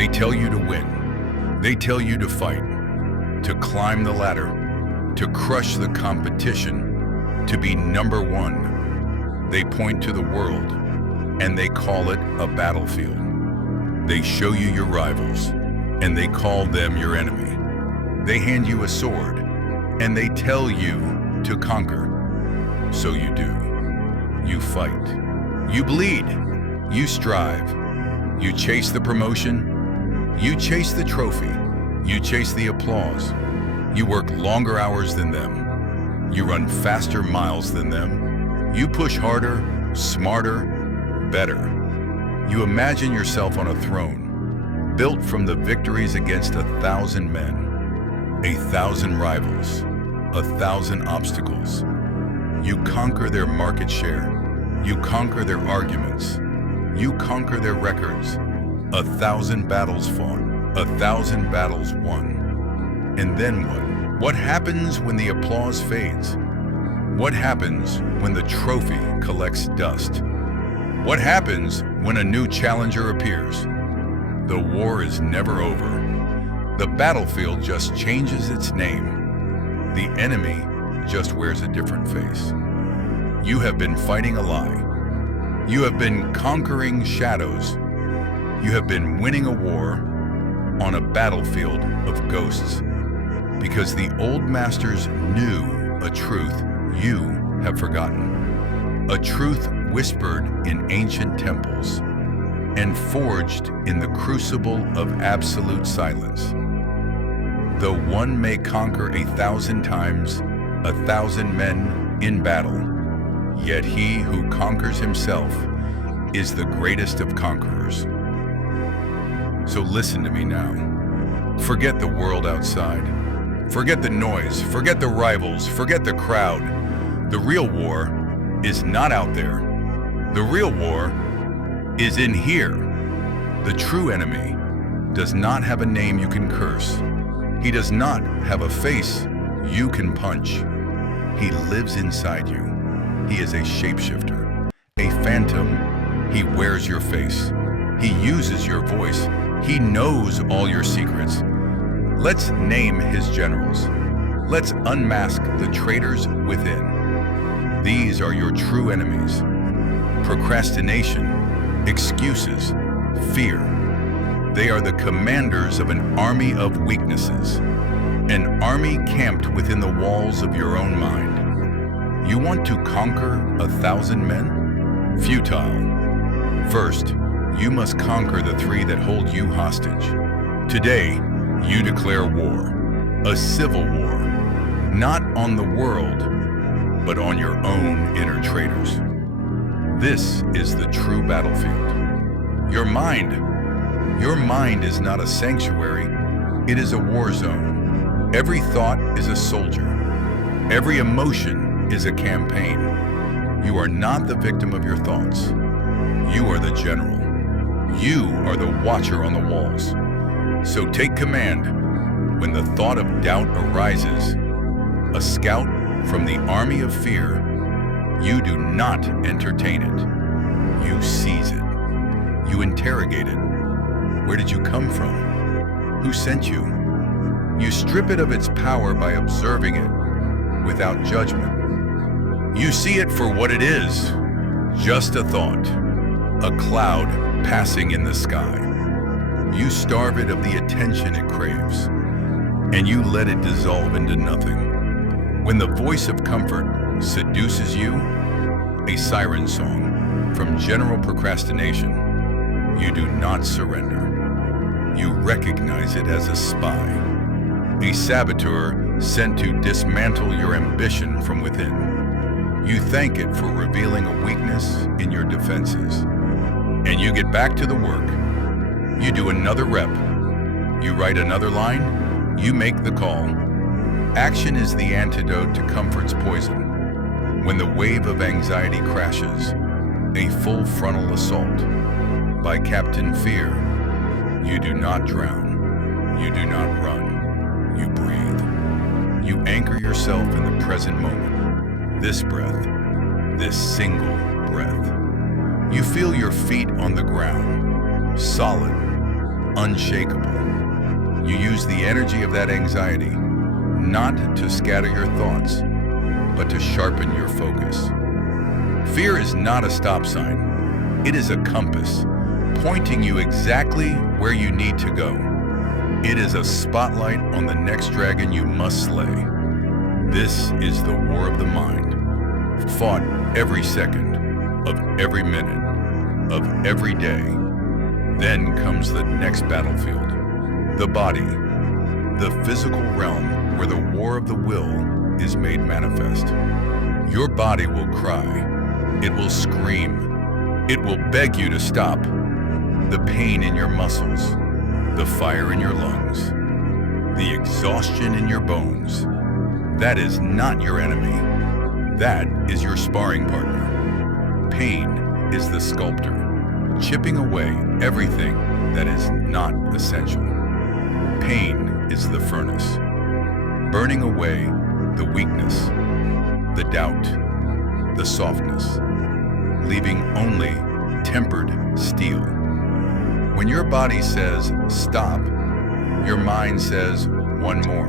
They tell you to win. They tell you to fight, to climb the ladder, to crush the competition, to be number one. They point to the world, and they call it a battlefield. They show you your rivals, and they call them your enemy. They hand you a sword, and they tell you to conquer. So you do. You fight. You bleed. You strive. You chase the promotion. You chase the trophy. You chase the applause. You work longer hours than them. You run faster miles than them. You push harder, smarter, better. You imagine yourself on a throne, built from the victories against 1,000 men, 1,000 rivals, 1,000 obstacles. You conquer their market share. You conquer their arguments. You conquer their records. 1,000 battles fought, 1,000 battles won. And then what? What happens when the applause fades? What happens when the trophy collects dust? What happens when a new challenger appears? The war is never over. The battlefield just changes its name. The enemy just wears a different face. You have been fighting a lie. You have been conquering shadows. You have been winning a war on a battlefield of ghosts. Because the old masters knew a truth you have forgotten. A truth whispered in ancient temples and forged in the crucible of absolute silence. Though one may conquer 1,000 times, 1,000 men in battle, yet he who conquers himself is the greatest of conquerors. So listen to me now. Forget the world outside. Forget the noise, forget the rivals, forget the crowd. The real war is not out there. The real war is in here. The true enemy does not have a name you can curse. He does not have a face you can punch. He lives inside you. He is a shapeshifter, a phantom. He wears your face. He uses your voice. He knows all your secrets. Let's name his generals. Let's unmask the traitors within. These are your true enemies. Procrastination, excuses, fear. They are the commanders of an army of weaknesses, an army camped within the walls of your own mind. You want to conquer 1,000 men? Futile. First, you must conquer the 3 that hold you hostage. Today, you declare war, a civil war, not on the world, but on your own inner traitors. This is the true battlefield. Your mind is not a sanctuary, it is a war zone. Every thought is a soldier. Every emotion is a campaign. You are not the victim of your thoughts. You are the general. You are the watcher on the walls. So take command when the thought of doubt arises. A scout from the army of fear, you do not entertain it. You seize it. You interrogate it. Where did you come from? Who sent you? You strip it of its power by observing it without judgment. You see it for what it is, just a thought, a cloud passing in the sky. You starve it of the attention it craves, and you let it dissolve into nothing. When the voice of comfort seduces you, a siren song from general procrastination, you do not surrender. You recognize it as a spy, a saboteur sent to dismantle your ambition from within. You thank it for revealing a weakness in your defenses, and you get back to the work. You do another rep. You write another line. You make the call. Action is the antidote to comfort's poison. When the wave of anxiety crashes, a full frontal assault by Captain Fear, you do not drown. You do not run. You breathe. You anchor yourself in the present moment. This breath, this single breath. You feel your feet on the ground, solid, unshakable. You use the energy of that anxiety not to scatter your thoughts, but to sharpen your focus. Fear is not a stop sign. It is a compass, pointing you exactly where you need to go. It is a spotlight on the next dragon you must slay. This is the war of the mind, fought every second of every minute of every day. Then comes the next battlefield, the body, the physical realm where the war of the will is made manifest. Your body will cry, it will scream, it will beg you to stop. The pain in your muscles, the fire in your lungs, the exhaustion in your bones, that is not your enemy. That is your sparring partner. Pain is the sculptor, chipping away everything that is not essential. Pain is the furnace, burning away the weakness, the doubt, the softness, leaving only tempered steel. When your body says stop, your mind says one more.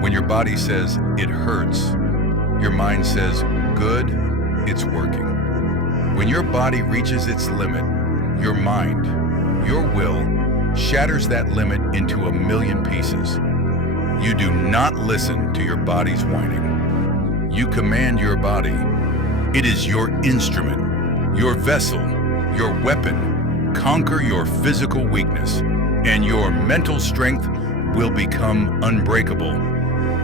When your body says it hurts, your mind says good, it's working. When your body reaches its limit, your mind, your will, shatters that limit into a million pieces. You do not listen to your body's whining. You command your body. It is your instrument, your vessel, your weapon. Conquer your physical weakness, and your mental strength will become unbreakable.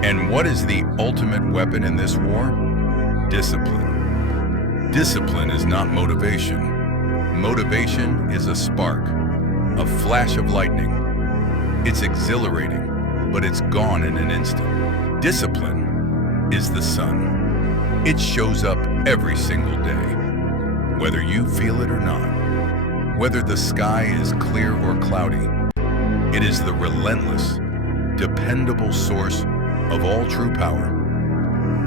And what is the ultimate weapon in this war? Discipline. Discipline is not motivation. Motivation is a spark, a flash of lightning. It's exhilarating, but it's gone in an instant. Discipline is the sun. It shows up every single day, whether you feel it or not. Whether the sky is clear or cloudy, it is the relentless, dependable source of all true power.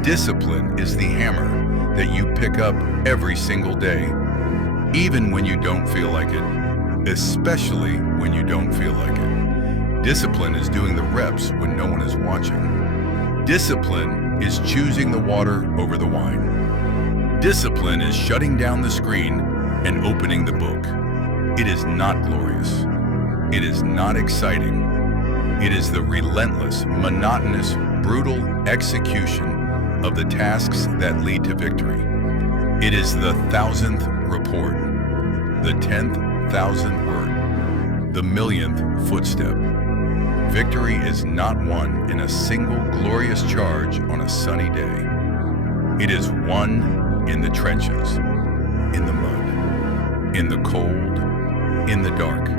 Discipline is the hammer that you pick up every single day, even when you don't feel like it, especially when you don't feel like it. Discipline is doing the reps when no one is watching. Discipline is choosing the water over the wine. Discipline is shutting down the screen and opening the book. It is not glorious. It is not exciting. It is the relentless, monotonous, brutal execution of the tasks that lead to victory. It is the 1,000th report, the 10,000th word, the 1,000,000th footstep. Victory is not won in a single glorious charge on a sunny day. It is won in the trenches, in the mud, in the cold, in the dark,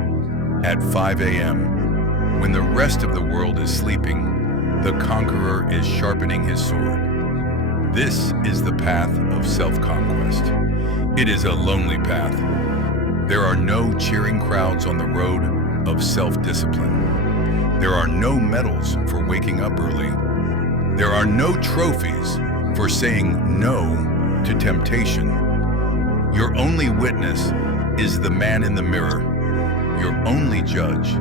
at 5 a.m., when the rest of the world is sleeping, the conqueror is sharpening his sword. This is the path of self-conquest. It is a lonely path. There are no cheering crowds on the road of self-discipline. There are no medals for waking up early. There are no trophies for saying no to temptation. Your only witness is the man in the mirror. Your only judge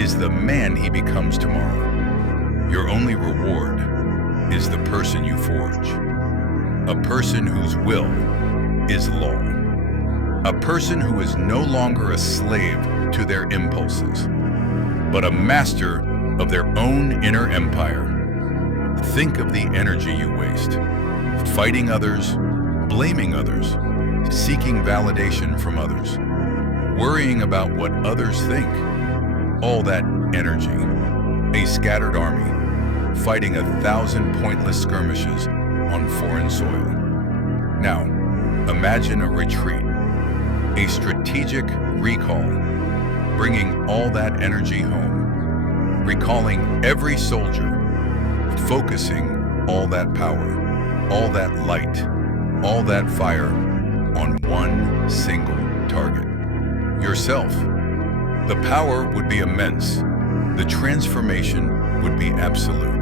is the man he becomes tomorrow. Your only reward is the person you forge. A person whose will is law. A person who is no longer a slave to their impulses, but a master of their own inner empire. Think of the energy you waste, fighting others, blaming others, seeking validation from others, worrying about what others think. All that energy, a scattered army, fighting 1,000 pointless skirmishes on foreign soil. Now, imagine a retreat, a strategic recall, bringing all that energy home, recalling every soldier, focusing all that power, all that light, all that fire on one single target. Yourself. The power would be immense. The transformation would be absolute.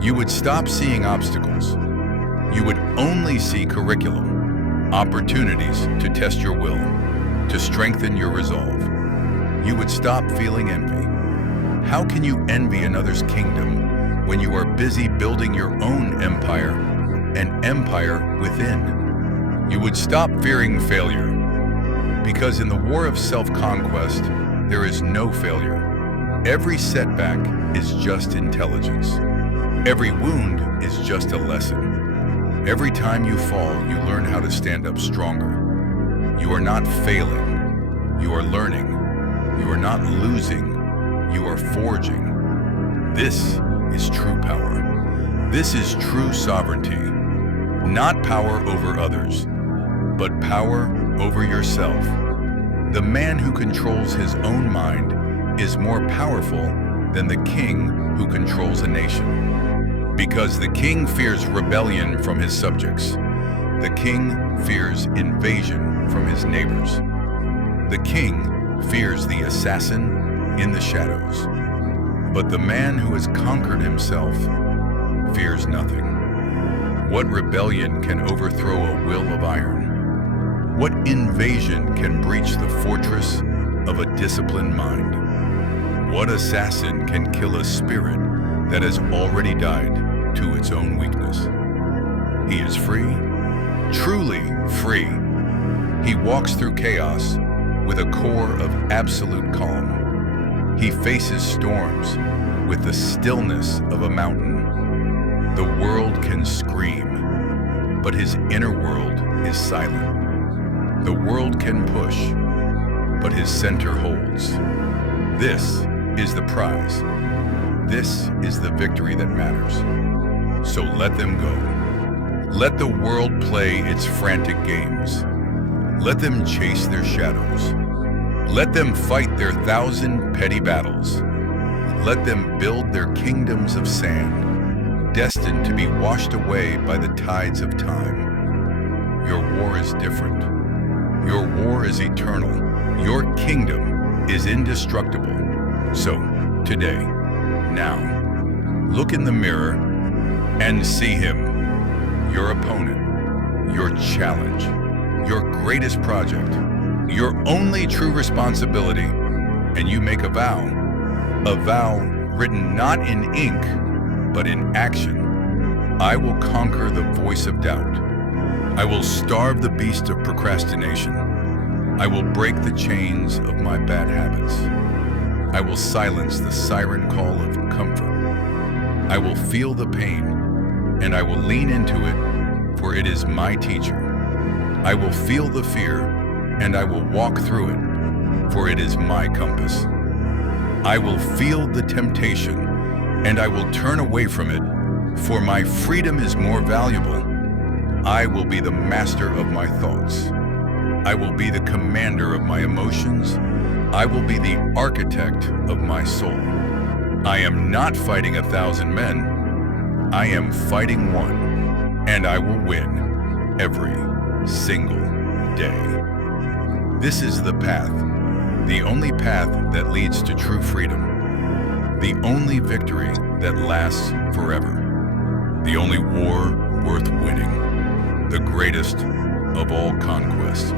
You would stop seeing obstacles. You would only see curriculum, opportunities to test your will, to strengthen your resolve. You would stop feeling envy. How can you envy another's kingdom when you are busy building your own empire, an empire within? You would stop fearing failure, because in the war of self-conquest, there is no failure. Every setback is just intelligence. Every wound is just a lesson. Every time you fall, you learn how to stand up stronger. You are not failing. You are learning. You are not losing. You are forging. This is true power. This is true sovereignty. Not power over others, but power over yourself. The man who controls his own mind is more powerful than the king who controls a nation. Because the king fears rebellion from his subjects. The king fears invasion from his neighbors. The king fears the assassin in the shadows. But the man who has conquered himself fears nothing. What rebellion can overthrow a will of iron? What invasion can breach the fortress of a disciplined mind? What assassin can kill a spirit that has already died to its own weakness? He is free, truly free. He walks through chaos with a core of absolute calm. He faces storms with the stillness of a mountain. The world can scream, but his inner world is silent. The world can push, but his center holds. This is the prize. This is the victory that matters. So let them go. Let the world play its frantic games. Let them chase their shadows. Let them fight their 1,000 petty battles. Let them build their kingdoms of sand, destined to be washed away by the tides of time. Your war is different. Your war is eternal. Your kingdom is indestructible. So, today, now, look in the mirror and see him, your opponent, your challenge, your greatest project, your only true responsibility, and you make a vow written not in ink, but in action. I will conquer the voice of doubt. I will starve the beast of procrastination. I will break the chains of my bad habits. I will silence the siren call of comfort. I will feel the pain, and I will lean into it, for it is my teacher. I will feel the fear, and I will walk through it, for it is my compass. I will feel the temptation, and I will turn away from it, for my freedom is more valuable. I will be the master of my thoughts. I will be the commander of my emotions. I will be the architect of my soul. I am not fighting 1,000 men. I am fighting one, and I will win every single day. This is the path, the only path that leads to true freedom, the only victory that lasts forever, the only war worth winning, the greatest of all conquests.